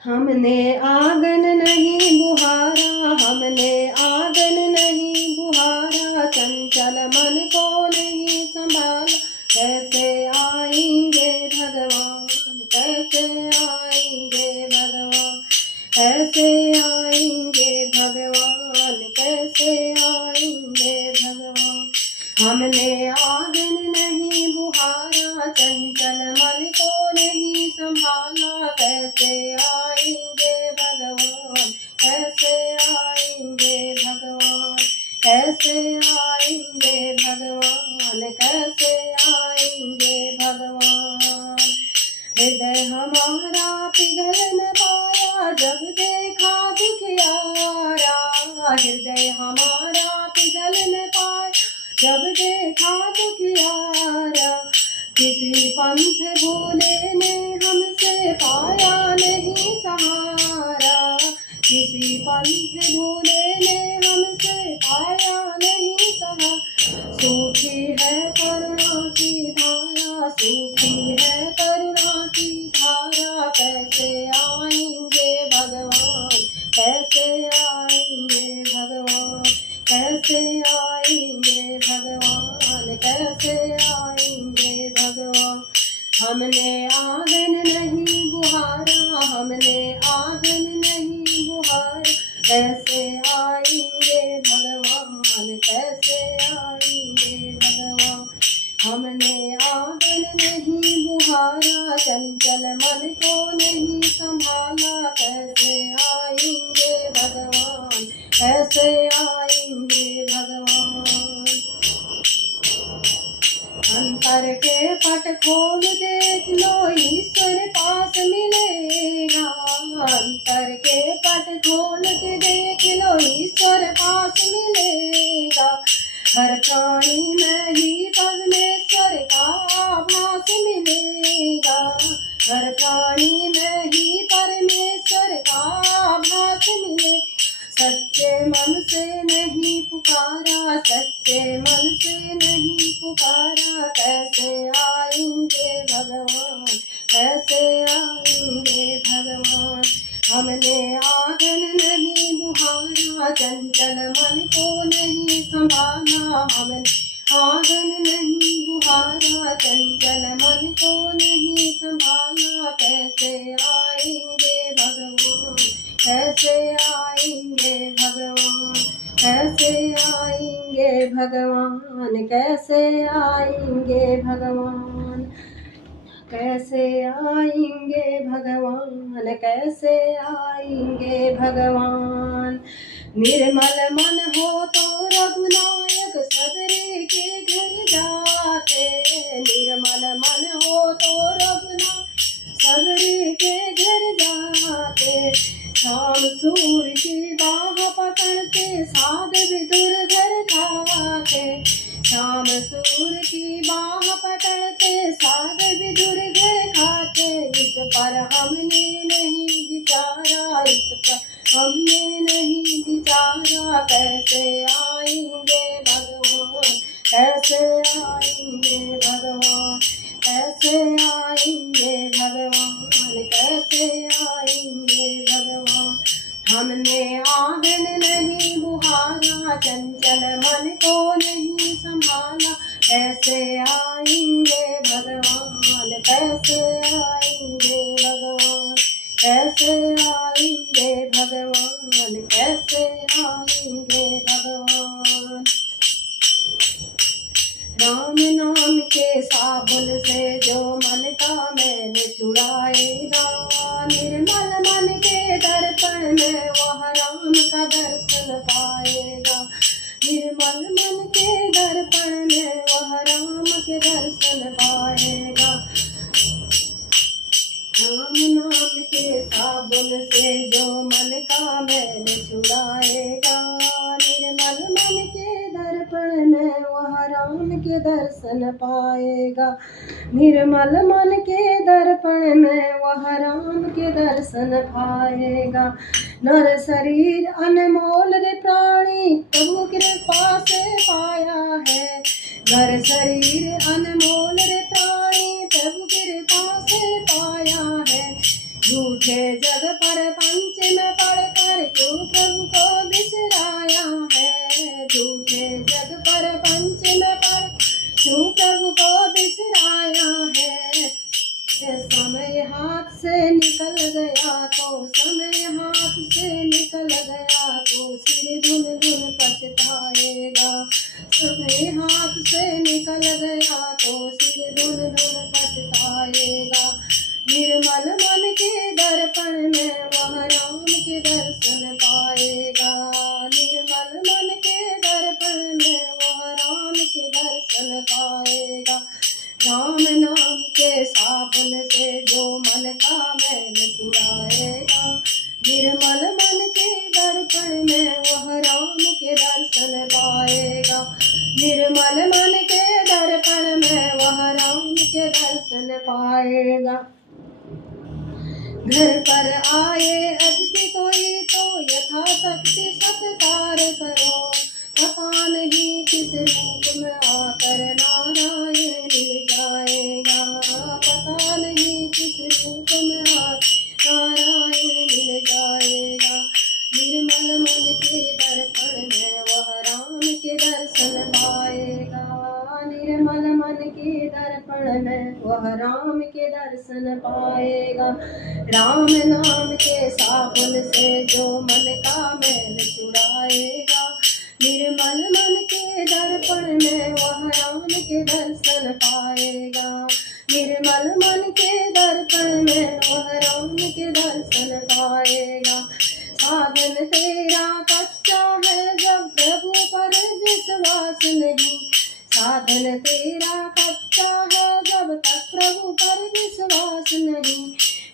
हमने आंगन नहीं बुहारा, हमने आंगन नहीं बुहारा, चंचल मन को नहीं संभाला, कैसे आएंगे भगवान, कैसे आएंगे भगवान, कैसे आएंगे भगवान, कैसे आएंगे भगवान। हमने आंगन नहीं बुहारा, चंचल मन को नहीं संभाला, कैसे आएंगे भगवान, कैसे आएंगे भगवान, कैसे आएंगे भगवान, कैसे आएंगे भगवान। हृदय हमारा पिघल न पाया जब देखा दुखियारा, हृदय हमारा पिघल न पाया जब देखा दुखियारा। किसी पंथ भोले ने हमसे पाया नहीं सहारा, किसी पंथ भोले ने हमसे पाया नहीं सहारा। सूखी है करुणा की धारा, सूखी है करुणा की धारा, कैसे आएंगे भगवान, कैसे आएंगे भगवान, कैसे आएंगे भगवान, कैसे आएंगे भगवान। हमने आंगन नहीं बुहारा, हमने आंगन नहीं बुहारा, कैसे आएंगे भगवान, कैसे आएंगे भगवान। हमने आंगन नहीं बुहारा, चंचल मन को नहीं संभाला, कैसे आएंगे भगवान, कैसे आएंगे भगवान। अंतर के पट खोल देख लो, ईश्वर पास मिलेगा, अंतर के पट खोल के देख लो, ईश्वर पास मिलेगा। हर प्राणी में ही परमेश्वर का आभास मिलेगा, हर प्राणी में ही परमेश्वर का आभास मिले। सच्चे मन से नहीं पुकारा, सच्चे मन से नहीं पुकारा, कैसे आएंगे भगवान, कैसे आएंगे भगवान। हमने आंगन नहीं बुहारा, चंचल मन को नहीं संभाला, हमने आंगन नहीं बुहारा, चंचल मन को नहीं संभाला, कैसे आएंगे भगवान, कैसे आएंगे भगवान, कैसे आएंगे भगवान, कैसे आएंगे भगवान, कैसे आएंगे भगवान, कैसे आएंगे भगवान। निर्मल मन हो तो रघुनायक सबरे के घर जाते, निर्मल मन हो तो रघुनायक सबरे के घर जाते। शाम सूर्य की बाह पकड़ते साध विदुर घर खाते, शाम सूर्य की बाह पकड़ते साध विदुर घर खाते। इस पर हमने नहीं विचारा, इस पर हमने नहीं विचारा, कैसे आएंगे भगवान, कैसे आएंगे भगवान, कैसे आएंगे भगवान, कैसे आएंगे भगवान। हमने आंगन नहीं बुहारा, चंचल मन को नहीं संभाला, कैसे आएंगे भगवान, कैसे आएंगे भगवान, कैसे आएंगे भगवान, कैसे आएंगे भगवान। राम नाम के साबुन से जो मन का मैल छुड़ाएगा, निर्मल मन के दर्पण में वह राम का दर्शन पाएगा, निर्मल मन के दर्पण में वह राम के दर्शन पाएगा। राम नाम के साबुन से जो मन का मैल छुड़ाएगा, निर्मल मन के दर्पण में वह राम के दर्शन पाएगा, निर्मल मन के दर्पण में वह राम के दर्शन पाएगा। नर शरीर अनमोल रे प्राणी प्रभु कृपा से पाया है, नर शरीर अनमोल रे प्राणी प्रभु कृपा से पाया है। झूठे जग पर को बिसराया है। समय हाथ से निकल गया तो, समय हाथ से निकल गया तो सिर धुन धुन पछताएगा। समय हाथ से निकल गया तो सिर धुन धुन पछताएगा। निर्मल मन के दर्पण में वह राम के दर्शन पाएगा। निर्मल मन के दर्पण में वह राम के दर्शन पाएगा। राम नाम के साबुन से जो मन का मैल छुड़ाएगा। निर्मल मन के दर्पण में वह राम के दर्शन पाएगा। निर्मल मन के दर्पण में वह राम के दर्शन पाएगा। घर पर आए अतिथि कोई तो यथाशक्ति सत्कार करो। पता नहीं किस रूप में आकर नारायण मिल जाएगा। पता नहीं किस रूप में आकर नारायण मिल जाएगा। निर्मल मन के दर्पण में वह राम के दर्शन पाएगा। निर्मल मन के दर्पण में वह राम के दर्शन पाएगा। राम नाम के साबुन से जो मन का मैल छुड़ाएगा। निर्मल मन के दर्पण में वह राम के दर्शन पाएगा। निर्मल मन के दर्पण में वह राम के दर्शन पाएगा। साधन तेरा कच्चा है जब प्रभु पर विश्वास नहीं। साधन तेरा कच्चा है जब तक प्रभु पर विश्वास नहीं।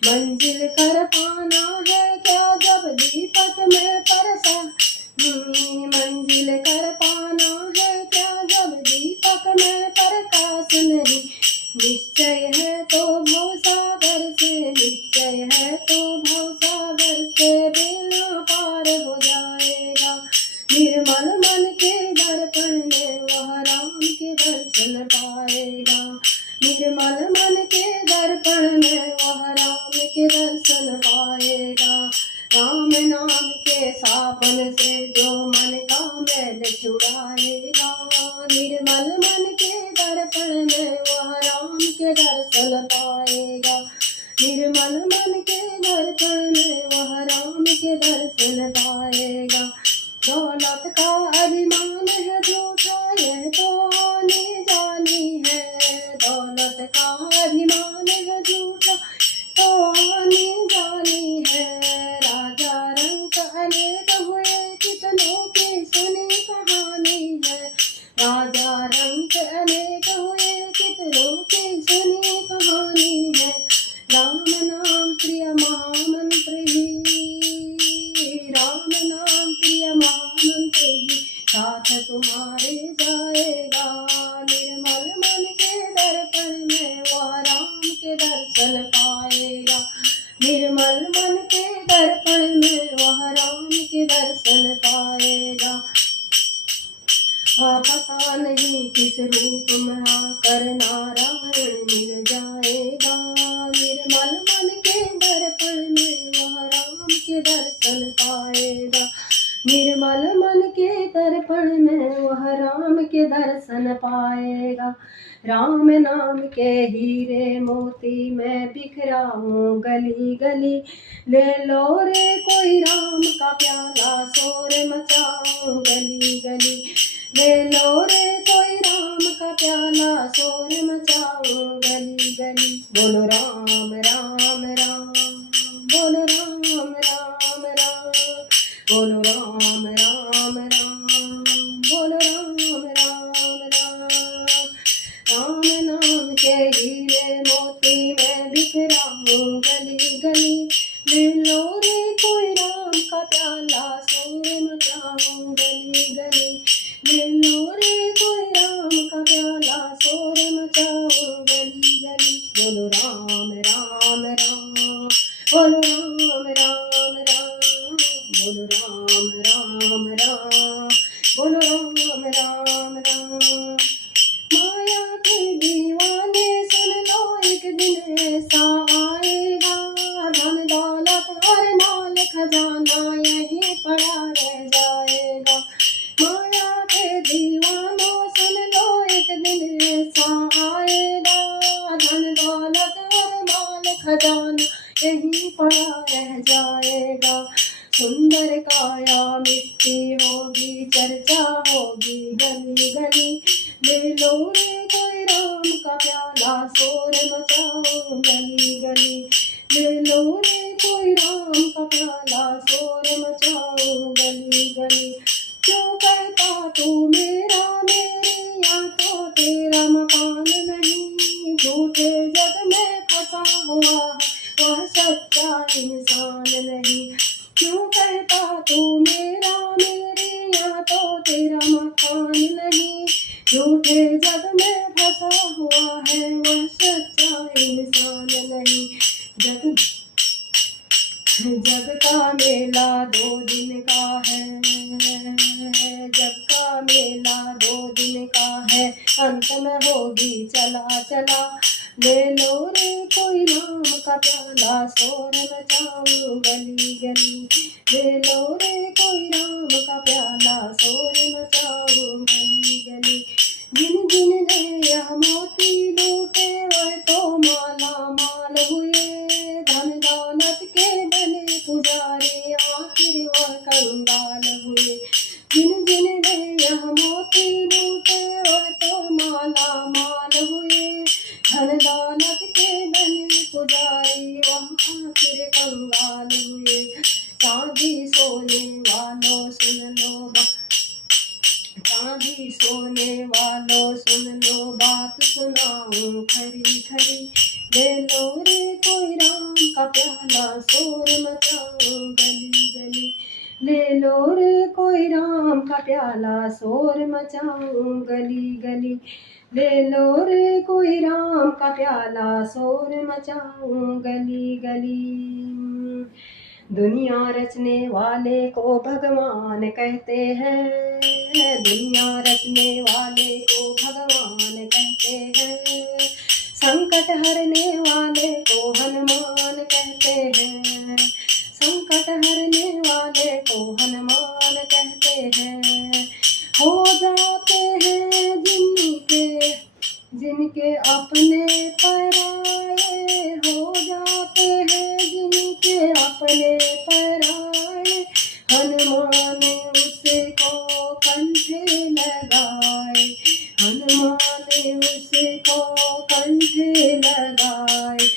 मंजिल कर पाना है क्या जब दीपक में परसा। मंजिल कर पाना है क्या जब दीपक में प्रकाश नहीं। निश्चय है तो भवसागर से, निश्चय है तो भवसागर से बेड़ा पार हो जाएगा। निर्मल मन के दर्पण में वह राम के दर्शन पाएगा। निर्मल मन के दर्पण में वह राम के दर्शन पाएगा। राम नाम के साबुन से जो मन का मैल छुड़ाएगा। निर्मल मन के दर्पण में वह राम के दर्शन पाएगा। निर्मल मन के दर्पण में वह राम के दर्शन पाएगा। दौलत का अभिमान है झूठा यह तो आने जानी है। दौलत का अभिमान है झूठा तो आने जानी है। राजा रंग अनेक हुए कितनों की सुनी कहानी है। राजा रंग अनेक हुए कितनों की सुनी कहानी है। राम नाम प्रिय महामंत्र ही, राम नाम प्रिय महामंत्र ही साथ तुम्हारे जाएगा। निर्मल मन के दर्पण में वह राम के दर्शन पाएगा। निर्मल मन के दर्पण में वह राम के दर्शन पाएगा। पता नहीं किस रूप में आकर नारायण मिल जाएगा। निर्मल मन के दर्पण में वह राम के दर्शन पाएगा। निर्मल मन के दर्पण में वह राम के दर्शन पाएगा। राम नाम के हीरे मोती मैं बिखराऊं गली गली। ले लो रे कोई राम का प्याला शोर मचाऊं गली गली। ले लो रे कोई राम का प्याला शोर मचाऊं गली गली। बोलो राम राम राम, बोलो राम राम राम, बोलो राम राम राम, बोलो राम राम राम। राम नाम के हीरे मोती मैं बिखराऊं गली गली। ले लो रे कोई राम का प्याला शोर मचाऊं गली गली। ले लो रे कोई राम का प्याला शोर मचाऊं गली गली। बोलो राम राम राम, बोलो राम राम राम, बोलो राम राम राम, बोलो राम राम राम। माया के दीवाने सुन लो एक दिन ऐसा आएगा। धन दौलत और माल खजाना यहीं पड़ा रह जाएगा। माया के दीवानों सुन लो एक दिन ऐसा जाएगा, धन दौलत और माल खजाना यहीं पड़ा रह जाएगा। सुंदर काया मिट्टी होगी, चर्चा होगी गली गली, ले लो रे कोई राम का प्याला, शोर मचाओ गली गली, ले लो रे कोई राम का प्याला, शोर मचाओ गली गली। क्यों कहता तू मेरा मेरी, या तो तेरा मकान नहीं, झूठे जग में फंसा हुआ वह सच्चा इंसान नहीं। क्यों कहता तू मेरा मेरी, या तो तेरा मकान नहीं, झूठे जग में फंसा हुआ है वह सच्चा इंसान नहीं। जग जग का मेला 2 दिन का है, जग का मेला 2 दिन का है, अंत में होगी चला चला, ले लो रे कोई राम का प्याला, शोर मचाओ गली गली, ले लो रे कोई राम का प्याला, शोर मचाओ गली गली। जिन जिन ने यह मोती लूटे वह तो माला माल हुए, धन दौलत के बने पुजारी आखिर वह कंगाल हुए। जिन जिन ने यह मोती लूटे वह तो माला माल हुए, धन दौलत के बने पुजारी वह आखिर कंगाल हुए। चांदी सोने वालों सुन लो, चांदी सोने वालों सुन लो, बात सुनाऊं खरी खरी, ले लो रे कोई राम का प्याला, शोर मचाओ गली गली, ले लो रे कोई राम का प्याला, शोर मचाओ गली गली, ले लो रे कोई राम का प्याला, शोर मचाओ गली गली। दुनिया रचने वाले को भगवान कहते हैं, दुनिया रचने वाले को भगवान कहते हैं, संकट हरने वाले को हनुमान कहते हैं, संकट हरने वाले को हनुमान कहते हैं। हो जाते हैं जिनके अपने पराए, हो जाते हैं जिनके अपने पराए, हनुमान उसको कंठे लगाए, हनुमान उसको कंठे लगाए।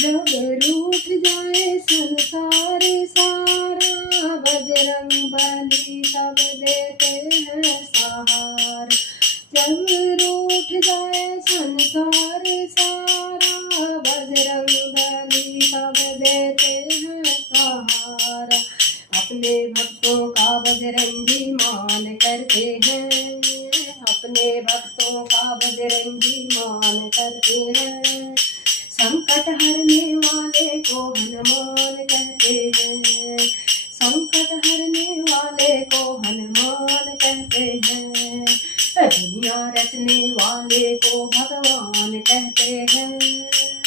जब रूठ जाए संसार सारा, बजरंग बली तब देते हैं सहारा। जब रूठ जाए संसार सारा, बजरंग बली तब देते हैं सहारा। अपने भक्तों का बजरंगी मान करते हैं, अपने भक्तों का बजरंगी मान करते हैं, संकट हरने वाले को हनुमान कहते हैं, संकट हरने वाले को हनुमान कहते हैं। दुनिया रचने वाले को भगवान कहते हैं,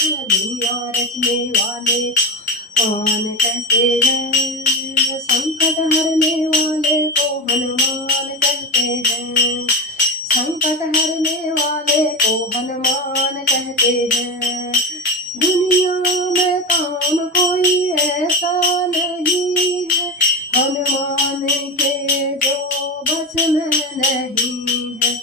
दुनिया रचने वाले भगवान कहते हैं, संकट हरने वाले को हनुमान कहते हैं, संकट हरने वाले को हनुमान कहते हैं। दुनिया में काम कोई ऐसा नहीं है, हनुमान के जो बस में नहीं है।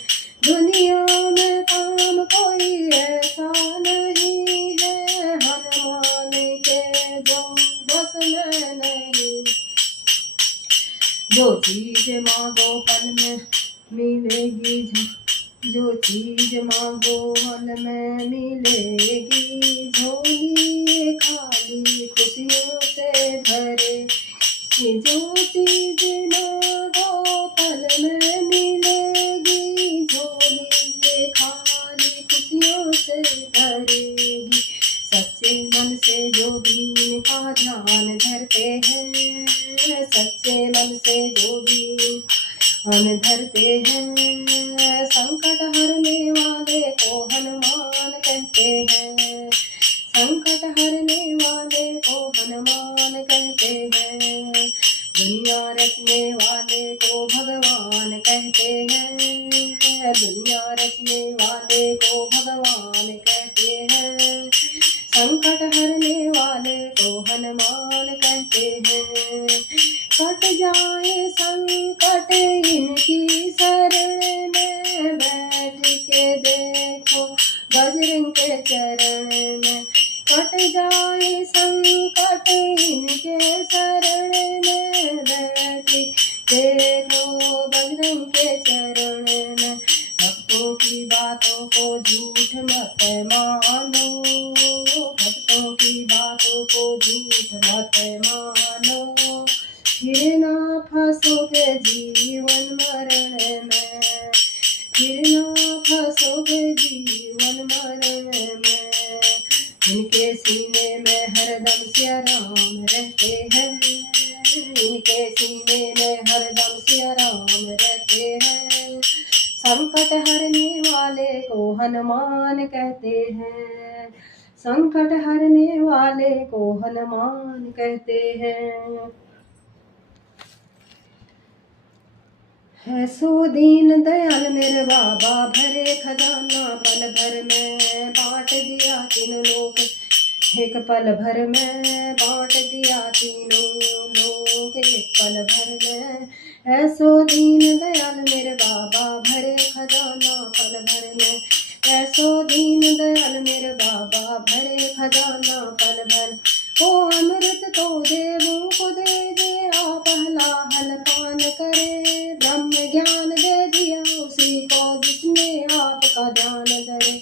दुनिया में काम कोई ऐसा नहीं है, हनुमान के जो बस में नहीं। जो चीज मांगो पल में मिलेगी, जो चीज मांगो पल में मिलेगी, झोली खाली खुशियों से भरे। जो चीज मांगो पल में मिलेगी, झोली खाली खुशियों से भरेगी। सच्चे मन से जो भी इनका ध्यान धरते हैं, सच्चे मन से जो भी हम धरते हैं, संकट हरने वाले को हनुमान कहते हैं, संकट हरने वाले को हनुमान कहते हैं। दुनिया रचने वाले को भगवान कहते हैं, दुनिया रचने वाले को भगवान संकट हरने वाले को हनुमान कहते हैं। कट जाए संकट इनकी शरण में, बैठ के देखो बजरंग के चरण में। कट जाए संकट इनके शरण में, बैठ देखो बजरंग के चरण में। भक्तों की बातों को झूठ मत मानो, भक्तों की बातों को झूठ मत मानो। फिर ना फंसोगे जीवन मरण में, फिर ना फंसोगे जीवन मरण में। इनके सीने में हरदम सिया राम रहते हैं, इनके सीने में हरदम सिया राम रहते हैं। संकट हरने वाले को हनुमान कहते हैं, संकट हरने वाले को हनुमान कहते हैं। है सो दीन दयाल मेरे बाबा, भरे खजाना पल भर में। बांट दिया तीनों लोग एक पल भर में, बांट दिया तीनों लोग एक पल भर में। है सो दीन दयाल मेरे बाबा, भरे खजाना पल भर में। है सो दीन दयाल मेरे बाबा, भरे खजाना पल भर। ओ अमृत तो देवों को दे दे, आप हलाहल पान करे। ब्रह्म ज्ञान दे दिया उसी को जिसने आपका ध्यान धरे,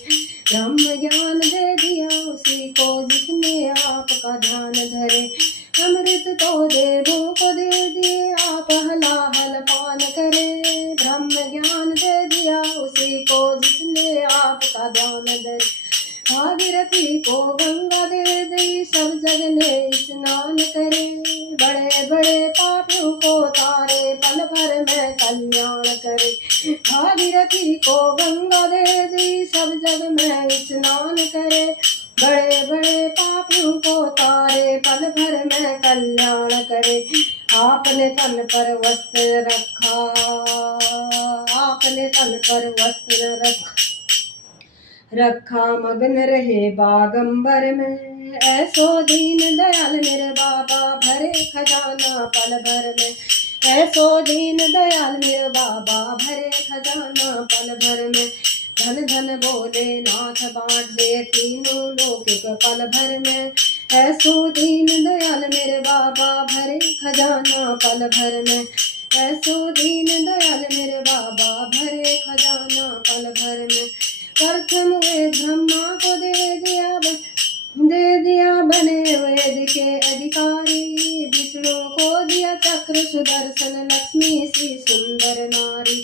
ब्रह्म ज्ञान दे दिया उसी को जिसने आपका ध्यान धरे। अमृत तो देवों को दे दिए, आप हलाहल पान करे। ब्रह्म ज्ञान दे दिया उसी को जिसने आपका ध्यान धरे। भागीरथी को गंगा दे दी, सब जग ने स्नान करे। बड़े बड़े पापियों को तारे, पल भर में कल्याण करे। भागीरथी को गंगा दे दी, सब जग में स्नान करे। बड़े बड़े पापियों को तारे, पल भर में कल्याण करे। आपने तन पर वस्त्र रखा, आपने तन पर वस्त्र रखा, मगन रहे बागंबर में। ऐसो दीन दयाल मेरे बाबा, भरे खजाना पल भर में। ऐसो दीन दयाल मेरे बाबा, भरे खजाना पल भर में। धन धन बोले नाथ, बांट दे तीनों लोक एक पल भर में। ऐसो दीन दयाल मेरे बाबा, भरे खजाना पल भर में। ऐसो दीन दयाल मेरे बाबा, भरे खजाना पल भर में। प्रथम वे ब्रह्मा को दे दिया बने वेद के अधिकारी। विष्णु को दिया चक्र सुदर्शन, लक्ष्मी श्री सुंदर नारी।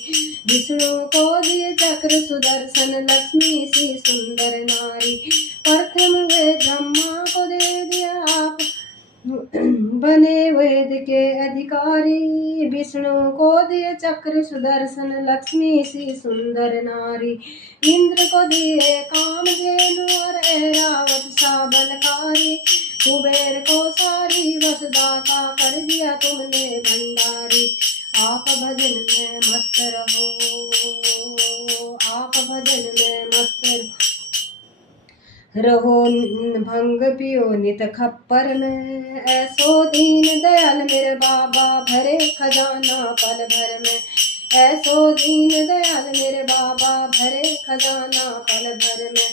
विष्णु को दिए चक्र सुदर्शन, लक्ष्मी श्री सुंदर नारी। प्रथम वे ब्रह्मा को दे दिया आप बने वेद के अधिकारी। विष्णु को दिए चक्र सुदर्शन, लक्ष्मी सी सुंदर नारी। इंद्र को दिए कामधेनु और ऐरावत सा बलकारी। कुबेर को सारी वसुधा का कर दिया तुमने भंडारी। आप भजन में मस्त रहो, आप भजन में मस्त रहो, भंग पियो नित खप्पर में। ऐसो दीन दयाल मेरे बाबा, भरे खजाना पल भर में। ऐसो दीन दयाल मेरे बाबा, भरे खजाना पल भर में।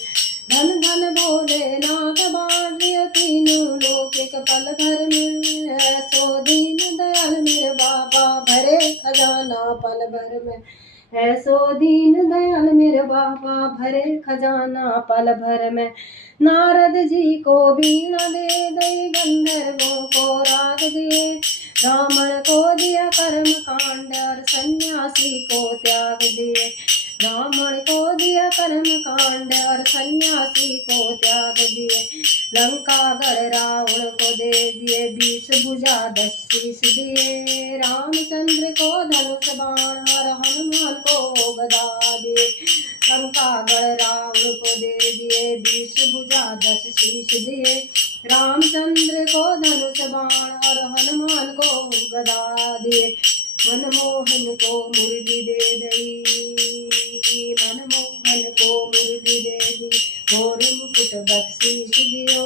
धन धन बोले नाथ, बांट दिया तीनों लोक एक पल भर में। ऐसो दीन दयाल मेरे बाबा, भरे खजाना पल भर में। ऐसो दीन दयाल मेरे बाबा, भरे खजाना पल भर में। नारद जी को बीणा दे दई, गंधर्वों को राग दिए। ब्राह्मण को दिया कर्म कांड और सन्यासी को त्याग दिए। ब्राह्मण को दिया कर्म कांड और सन्यासी को त्याग दिए। लंका गढ़ रावण को दे दिए, 20 भुजा 10 शीश दिए। रामचंद्र को धनुष बाण और हनुमान को गदा दिए। लंका गढ़ रावण को दे दिए, 20 भुजा 10 शीश दिए। रामचंद्र को धनुष बाण और हनुमान को गदा दिए। मनमोहन को मुरली दे दई, मनमोहन को मुरली दे दी। मोर मुकुट बख्शीश दियो,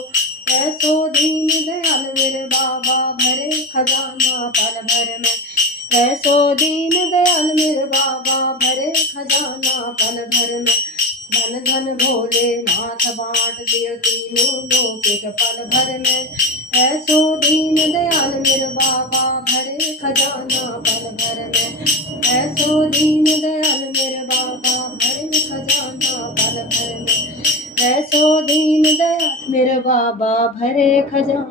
भर में। धन धन भोले नाथ बाँट दियो तीनों लोक एक पल भर में। ऐसो दीन दयाल मेरे बाबा भरे खजाना पल भर में। ऐसो दीन दयाल मेरे बाबा भरे खजाना पल भर में। ऐसो दीन दयाल मेरे बाबा भरे खजाना।